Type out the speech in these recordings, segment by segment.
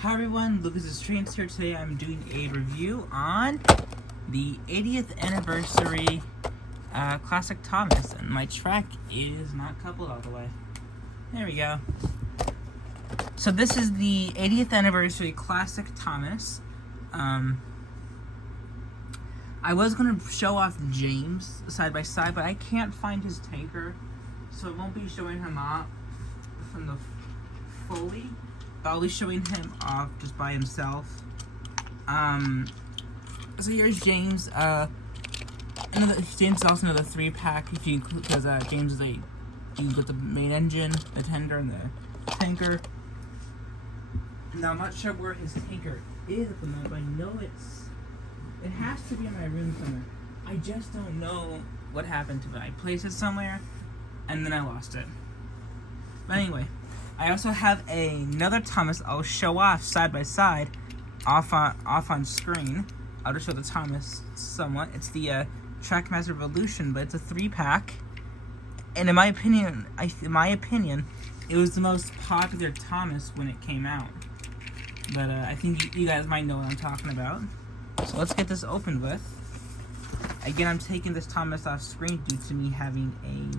Hi everyone, LucasTrains here. Today I'm doing a review on the 80th anniversary Classic Thomas, and my track is not coupled all the way. There we go. So this is the 80th anniversary Classic Thomas. I was going to show off James side by side, but I can't find his tanker, so I won't be showing him off from the fully. I'll be showing him off just by himself. So here's James. James is also another 3-pack if you include, because James is you get the main engine, the tender, and the tanker. Now I'm not sure where his tanker is at the moment, but I know it has to be in my room somewhere. I just don't know what happened to it. I placed it somewhere, and then I lost it. But anyway. I also have another Thomas I'll show off side by side, off on screen. I'll just show the Thomas somewhat. It's the Trackmaster Revolution, but it's a 3-pack. And in my opinion, it was the most popular Thomas when it came out. But I think you guys might know what I'm talking about. So let's get this opened with. Again, I'm taking this Thomas off screen due to me having a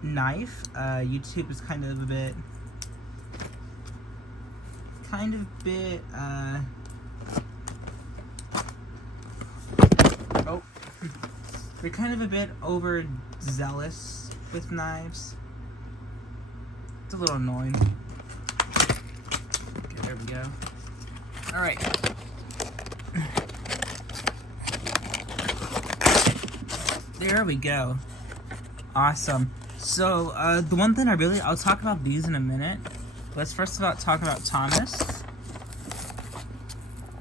knife. YouTube is kind of a bit they're kind of a bit overzealous with knives. It's a little annoying. Okay, there we go. Alright. There we go. Awesome. So, the one thing I'll talk about these in a minute. Let's first talk about Thomas.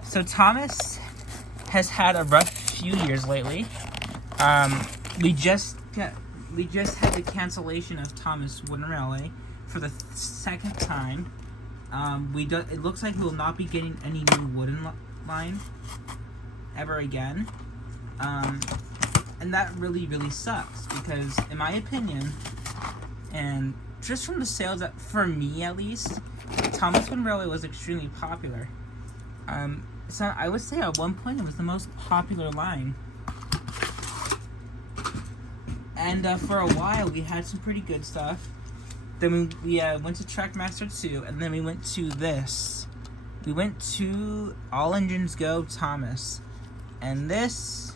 So Thomas has had a rough few years lately. We just had the cancellation of Thomas Wooden Railway for the second time. It looks like we will not be getting any new wooden line ever again. And that really sucks, because in my opinion, and just from the sales, for me at least, Thomas Wooden Railway was extremely popular. So I would say at one point it was the most popular line. And for a while we had some pretty good stuff. Then we went to Trackmaster 2, and then we went to this. We went to All Engines Go Thomas. And this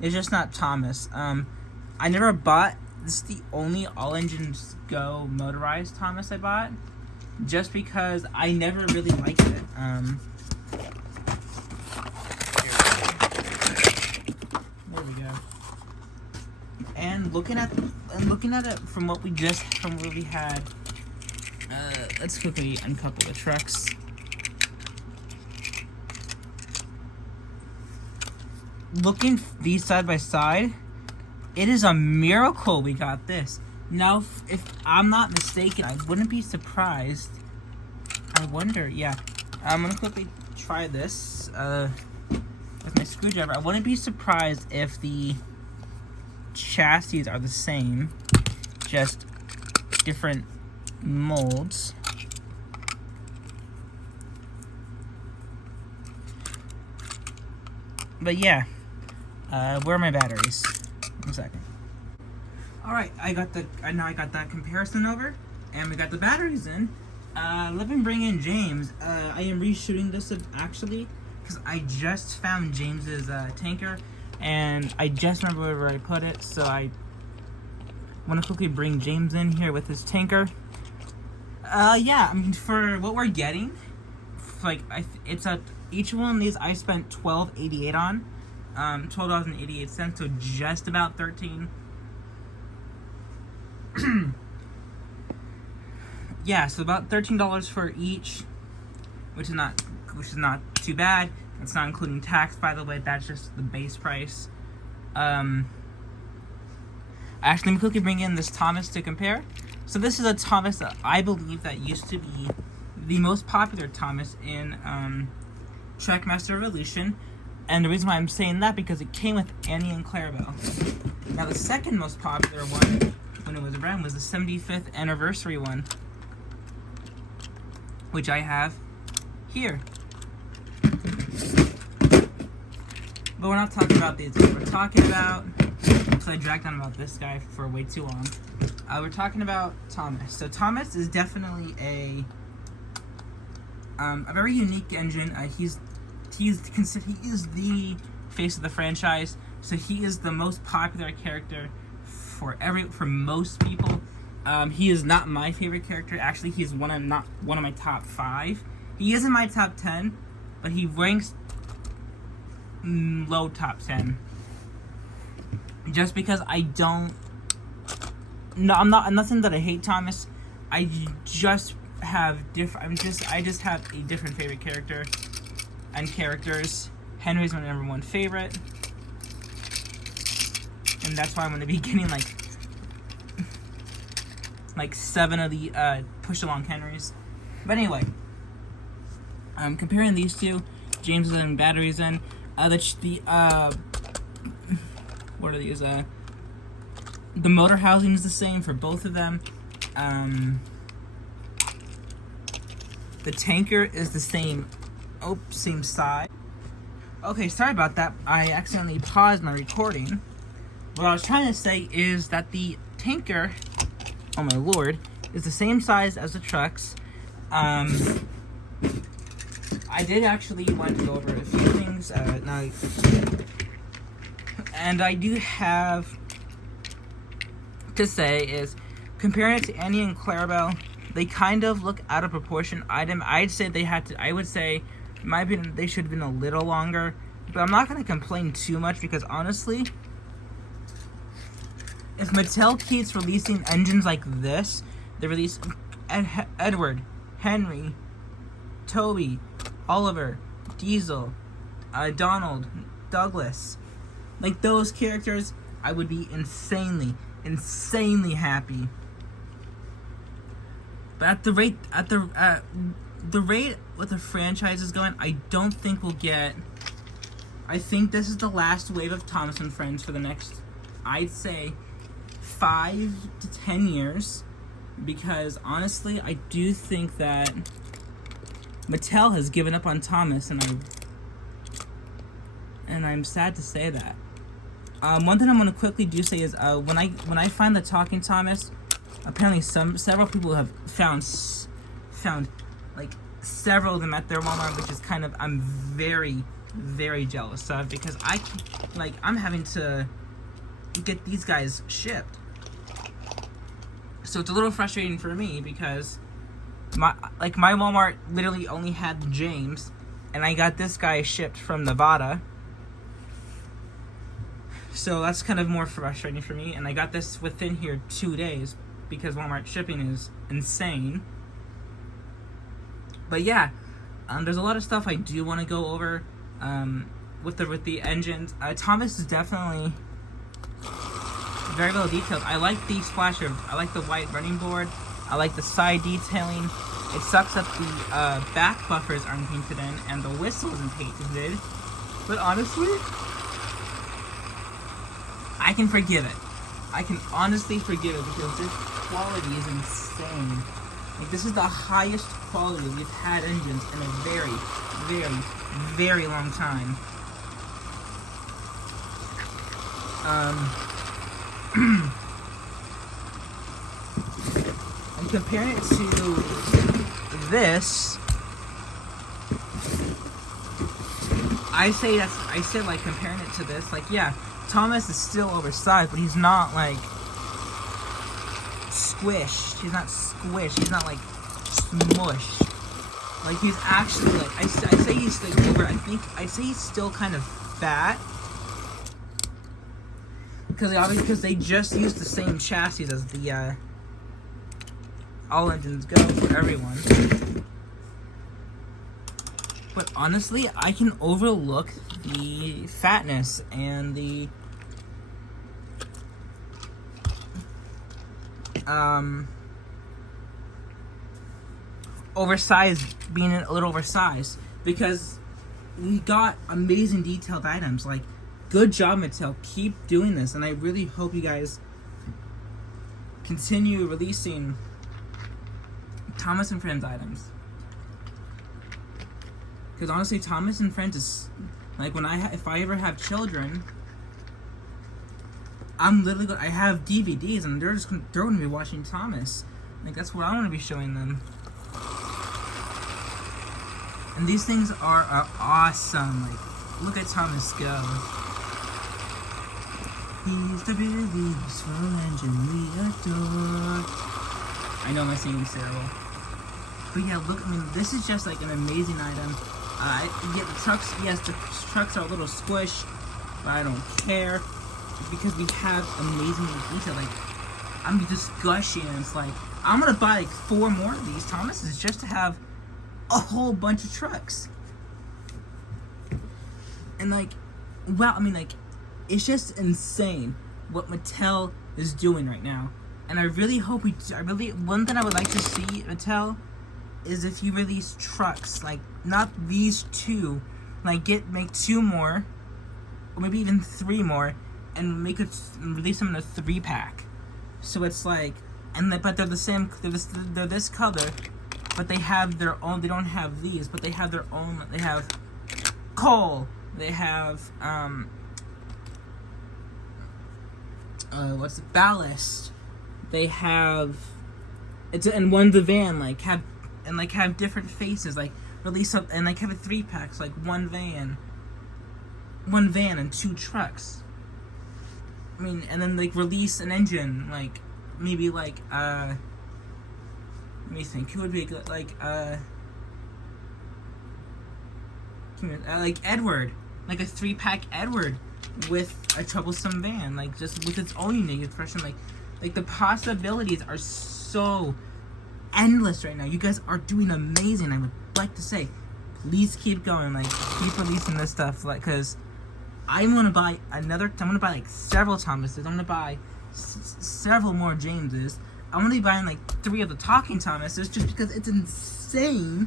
is just not Thomas. I never bought, this is the only All Engines Go motorized Thomas I bought, just because I never really liked it. There we go. And looking at it from what we had, let's quickly uncouple the trucks. Looking these side by side, it is a miracle we got this. Now, if I'm not mistaken, I wouldn't be surprised. I wonder, yeah. I'm gonna quickly try this with my screwdriver. I wouldn't be surprised if the chassis are the same, just different molds. But yeah. Where are my batteries? 1 second. Alright, I got that comparison over, and we got the batteries in. Let me bring in James. I am reshooting this actually, because I just found James's tanker, and I just remember where I put it, so I want to quickly bring James in here with his tanker. Yeah, I mean, for what we're getting, like, each one of these I spent $12.88 on. $12.88, so just about 13. Yeah, so about $13 for each, which is not too bad. It's not including tax, by the way. That's just the base price. Actually, let me quickly bring in this Thomas to compare. So this is a Thomas that I believe that used to be the most popular Thomas in Trackmaster Revolution. And the reason why I'm saying that, because it came with Annie and Clarabelle. Now, the second most popular one, when it was around, was the 75th anniversary one. which I have here. But we're not talking about these. We're talking about, because I dragged on about this guy for way too long. We're talking about Thomas. So Thomas is definitely a very unique engine. He is the face of the franchise. So he is the most popular character for most people. He is not my favorite character. Actually, he's not one of my top 5. He is in my top 10, but he ranks low top 10. Just because I don't. No, I'm not saying that I hate Thomas. I just have I just have a different favorite character and characters. Henry's my number 1 favorite, and that's why I'm gonna be getting like 7 of the push along Henrys. But anyway, comparing these two, James is in, batteries in. What are these? The motor housing is the same for both of them. The tanker is the same. Oh, same size. Okay, sorry about that. I accidentally paused my recording. What I was trying to say is that the tanker, oh my lord, is the same size as the trucks. I did actually want to go over a few things. And I do have to say is, comparing it to Annie and Clarabelle, they kind of look out of proportion. I would say, in my opinion, they should have been a little longer. But I'm not going to complain too much because honestly, if Mattel keeps releasing engines like this, they release Edward, Henry, Toby, Oliver, Diesel, Donald, Douglas, like those characters, I would be insanely happy. But at the rate what the franchise is going, I don't think we'll get. I think this is the last wave of Thomas and Friends for the next, I'd say, 5 to 10 years, because honestly, I do think that Mattel has given up on Thomas, and I'm sad to say that. One thing I'm gonna quickly do say is when I find the talking Thomas, apparently several people have found like several of them at their Walmart, which is kind of, I'm very jealous of, because I'm having to get these guys shipped. So it's a little frustrating for me because my Walmart literally only had James, and I got this guy shipped from Nevada. So that's kind of more frustrating for me, and I got this within here 2 days because Walmart shipping is insane. But yeah, there's a lot of stuff I do want to go over with the engines. Thomas is definitely very well detailed. I like the splasher. I like the white running board. I like the side detailing. It sucks that the back buffers aren't painted in and the whistle isn't painted. But honestly, I can forgive it. I can honestly forgive it because this quality is insane. Like, this is the highest quality we've had engines in a very long time. I'm comparing it to this. I say like comparing it to this, like, yeah, Thomas is still oversized, but he's not like squished. He's not squished. He's not like smushed. Like, he's actually like, I say he's like over. I'd say he's still kind of fat because they just use the same chassis as the all engines go for everyone. But honestly, I can overlook the fatness and the oversized, being a little oversized, because we got amazing detailed items. Like, good job, Mattel. Keep doing this, and I really hope you guys continue releasing Thomas and Friends items. Because honestly, Thomas and Friends is like when if I ever have children, I'm literally I have DVDs and they're going to be watching Thomas. Like that's what I want to be showing them. And these things are awesome. Like look at Thomas go. He's the really useful engine we adore. I know my singing's terrible. But yeah, look, I mean, this is just like an amazing item. Yeah, the trucks, yes, the trucks are a little squished, but I don't care. Because we have amazing detail. Like, I'm just gushing, and it's like, I'm gonna buy like 4 more of these Thomases just to have a whole bunch of trucks. And like, wow, I mean, like, it's just insane what Mattel is doing right now. And I really hope one thing I would like to see, Mattel, is if you release trucks, like, not these 2, like, make 2 more, or maybe even 3 more, and release them in a 3-pack. So it's like, but they're the same, they're this color, but they have their own, they don't have these, but they have their own, they have coal, they have, ballast, they have, and one's a van, like, have different faces, like, release up, and like have a 3-packs, like one van and 2 trucks. I mean, and then like release an engine, like maybe like let me think, who would be good, like Edward, like a 3-pack Edward with a troublesome van, like just with its own unique expression, like the possibilities are so endless right now. You guys are doing amazing. I would like to say, please keep going, like keep releasing this stuff, like, because I'm gonna buy like several Thomases. I'm gonna buy several more Jameses. I'm gonna be buying like 3 of the talking Thomases just because it's insane.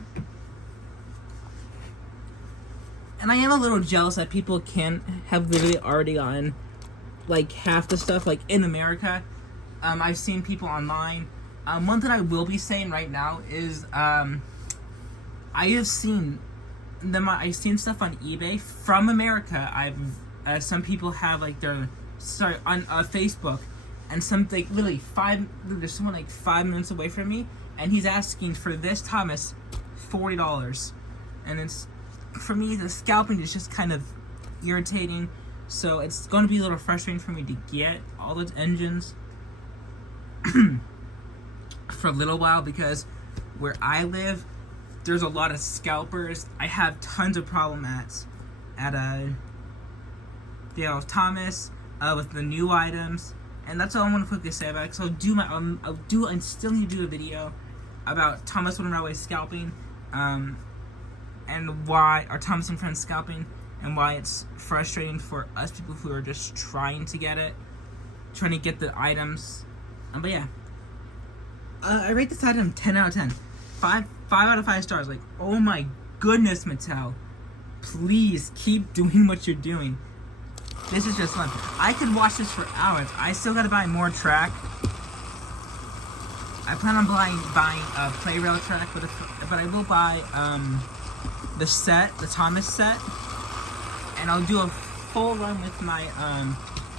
And I am a little jealous that people can have literally already gotten like half the stuff, like in America. I've seen people online. One thing I will be saying right now is I have seen I've seen stuff on eBay from America. Some people have like on Facebook, and some like literally there's someone like 5 minutes away from me, and he's asking for this Thomas $40, and it's, for me, the scalping is just kind of irritating. So it's going to be a little frustrating for me to get all those engines for a little while, because where I live, there's a lot of scalpers. I have tons of problem mats at Thomas with the new items, and that's all I want to quickly say about it. So I still need to do a video about Thomas Wooden Railway scalping, and why our Thomas and Friends scalping, and why it's frustrating for us people who are just trying to get the items. But yeah, I rate this item 10 out of 10. 5 out of 5 stars. Like, oh my goodness, Mattel, please keep doing what you're doing. This is just fun. I could watch this for hours. I still gotta buy more track. I plan on buying a play rail track, but I will buy the Thomas set, and I'll do a full run with my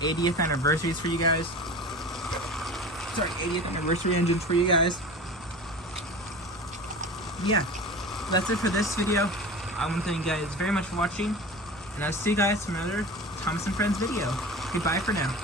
80th anniversaries for you guys. Sorry, 80th anniversary engines for you guys. Yeah, that's it for this video. I want to thank you guys very much for watching, and I'll see you guys for another Thomas and Friends video. Goodbye for now.